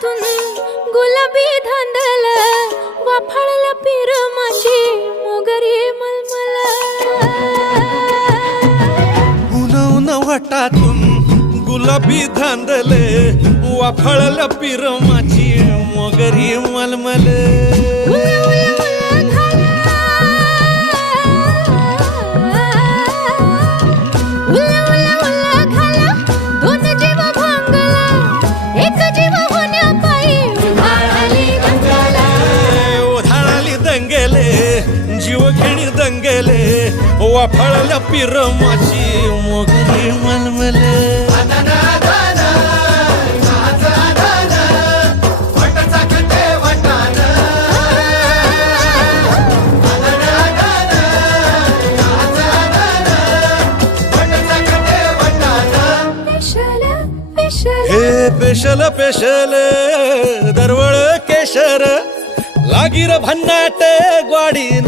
हातातून गुलाबी धांदल वाफाळला पीर माझी मोगरी मलमल उन उन वाटातून गुलाबी धांदले वाफळला पीर माझी मोगरी मलमल जीवघेणी दंगेले वाफाळल्या पीर माझी मोगरी मलमले हे पेशल पेशल दरवळ केशर लागी र भन्नाट ग्वाडीन